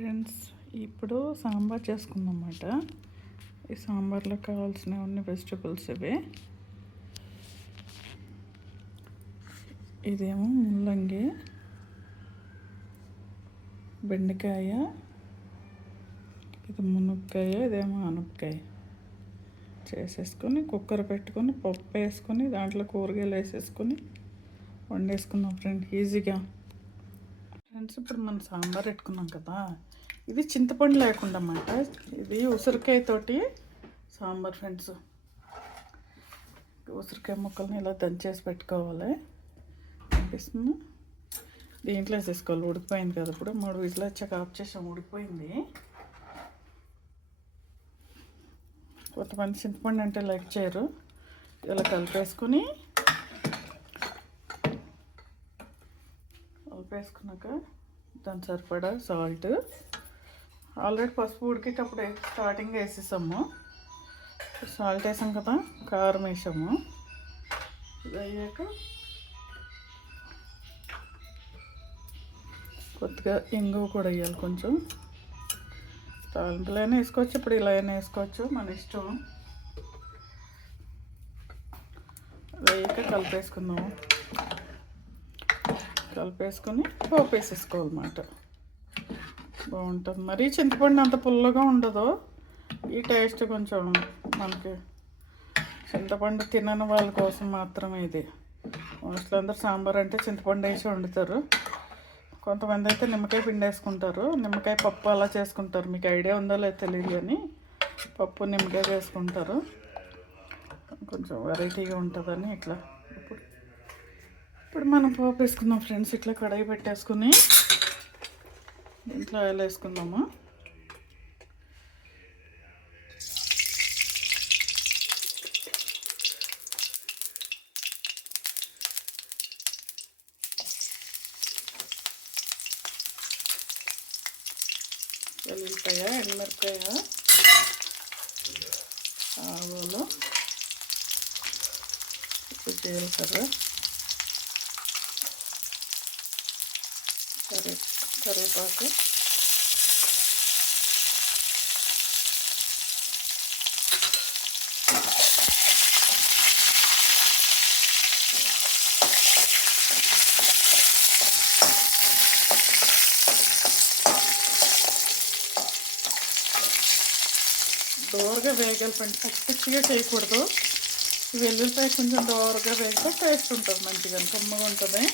Friends, ఇప్పుడు సాంబార్ చేసుకుందామన్నమాట. ఈ సాంబార్లో కావాల్సినవన్నీ వెజిటబుల్స్ ఇవే. ఇదేమో ముల్లంగి, బెండకాయ, ఇది మునక్కాయ, ఇదేమో ఆనపకాయ చేసేసుకొని కుక్కర్ పెట్టుకొని పప్పు వేసుకొని దాంట్లో కూరగాయలు వేసేసుకొని వండేసుకున్నాం ఈజీగా. ఫ్రెండ్స్, ఇప్పుడు మనం సాంబార్ పెట్టుకున్నాం కదా, ఇది చింతపండు లేకుండా అన్నమాట. ఇది ఉసిరికాయతోటి సాంబార్ ఫ్రెండ్స్. ఉసిరికాయ ముక్కల్ని ఇలా దంచేసి పెట్టుకోవాలి అనిపిస్తుంది. దీంట్లో వేసేసుకోవాలి. ఉడికిపోయింది కదా, ఇప్పుడు 3 విజిల్ వచ్చాక ఆఫ్ చేసాం. ఉడికిపోయింది. కొంతమంది చింతపండు అంటే లైక్ చేయరు. ఇలా కలిపేసుకున్నాక దాని సరిపడా సాల్ట్. ఆల్రెడీ పసుపు ఉడికేటప్పుడు స్టార్టింగ్ వేసేసాము. సాల్ట్ వేసాం కదా, కారం వేసాము. ఇది అయ్యాక కొద్దిగా ఇంగువ కూడా వేయాలి కొంచెం. తాలింపులైనా వేసుకోవచ్చు, ఇప్పుడు ఇలా అయినా వేసుకోవచ్చు, మన ఇష్టం. వేయక కలిపేసుకుందాము. కలిపేసుకొని పోపు వేసేసుకోవాలన్నమాట. బాగుంటుంది. మరీ చింతపండు అంత పుల్లగా ఉండదు. ఈ టేస్ట్ కొంచెం మనకి చింతపండు తినని వాళ్ళ కోసం మాత్రమే ఇది. మోస్ట్లీ అందరూ సాంబార్ అంటే చింతపండు వేసి వండుతారు. కొంతమంది అయితే నిమ్మకాయ పిండి వేసుకుంటారు. నిమ్మకాయ పప్పు అలా చేసుకుంటారు. మీకు ఐడియా ఉందో లేదో తెలియదు, కానీ పప్పు నిమ్మకాయ వేసుకుంటారు. కొంచెం వెరైటీగా ఉంటుందని ఇట్లా. ఇప్పుడు మనం పోపు వేసుకుందాం ఫ్రెండ్స్. ఇట్లా కడాయి పెట్టేసుకుని ఇంట్లో ఆయిల్ వేసుకుందాము. వెల్లుల్లిపాయ, ఎండుమిరపకాయ, ఆవాలు, జీలకర్ర, కరివేపాకు, దోరగా వేగాలి ఫ్రెండ్స్. పచ్చిగా చేయకూడదు. వెల్లుల్లిపాయ కొంచెం దోరగా వేగితే టేస్ట్ ఉంటుంది, మంచిగా కమ్మగా ఉంటుంది.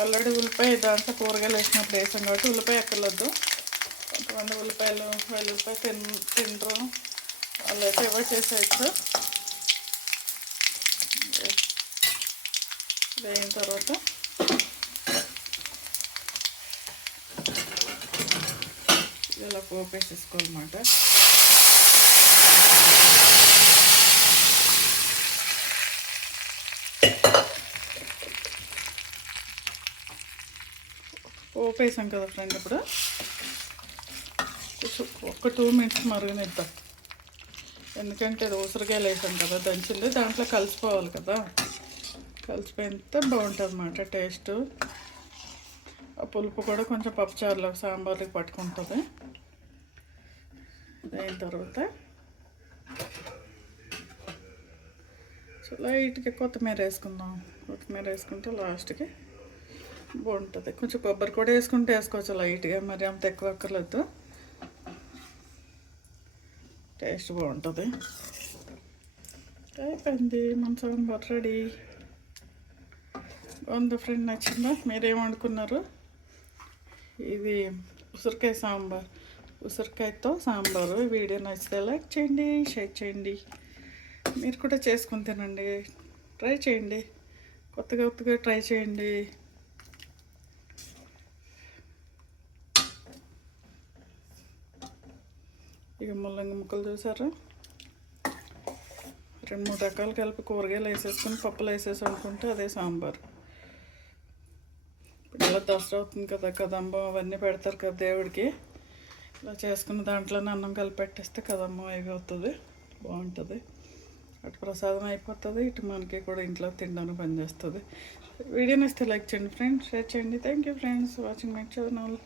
ఆల్రెడీ ఉల్లిపాయ దాంట్లో కూరగాయలు వేసినప్పుడు వేసాం కాబట్టి ఉల్లిపాయ ఎక్కర్లేదు. కొంతమంది వెల్లుల్లిపాయ తినరు, వాళ్ళు అయితే ఎవరు చేసేయచ్చు. వేగిన తర్వాత ఇలా పోపు వేసేసుకోవాలన్నమాట. పోపు వేసాం కదా ఫ్రెండ్, ఇప్పుడు ఒక 2 మినిట్స్ మరుగునిద్దాం. ఎందుకంటే అది ఉసిరికాయలు వేసాం కదా దంచింది, దాంట్లో కలిసిపోవాలి కదా. కలిసిపోయితే బాగుంటుంది అన్నమాట టేస్ట్. ఆ పులుపు కూడా కొంచెం పప్పుచారులో సాంబార్కి పట్టుకుంటుంది. అయిన తర్వాత లైట్గా కొత్తిమీర వేసుకుందాం. కొత్తిమీర వేసుకుంటే లాస్ట్కి బాగుంటుంది. కొంచెం కొబ్బరి కూడా వేసుకోవచ్చు లైట్గా, మరి అంత ఎక్కువ అక్కర్లేదు. టేస్ట్ బాగుంటుంది. అయిపోయింది మన సాంబార్ రెడీ. బాగుంది ఫ్రెండ్, నచ్చిందా? మీరేం వండుకున్నారు? ఇది ఉసిరికాయ సాంబార్, ఉసిరికాయతో సాంబారు. వీడియో నచ్చితే లైక్ చేయండి, షేర్ చేయండి. మీరు కూడా చేసుకుని తినండి, ట్రై చేయండి, కొత్తగా ట్రై చేయండి. ఇక ముల్లంగి ముక్కలు చూసారా, 2-3 రకాలు కలిపి కూరగాయలు వేసేసుకొని పప్పులు వేసేసి అనుకుంటే అదే సాంబార్. ఇప్పుడు ఇలా దసరా అవుతుంది కదా, కదంబం అవన్నీ పెడతారు కదా దేవుడికి. ఇలా చేసుకున్న దాంట్లోనే అన్నం కలిపి పెట్టేస్తే కదమ్మం అయిపోతుంది, బాగుంటుంది. అటు ప్రసాదం అయిపోతుంది, ఇటు మనకి కూడా ఇంట్లో తినడానికి పనిచేస్తుంది. వీడియో నచ్చితే లైక్ చేయండి ఫ్రెండ్స్, షేర్ చేయండి. Thank you friends watching my channel.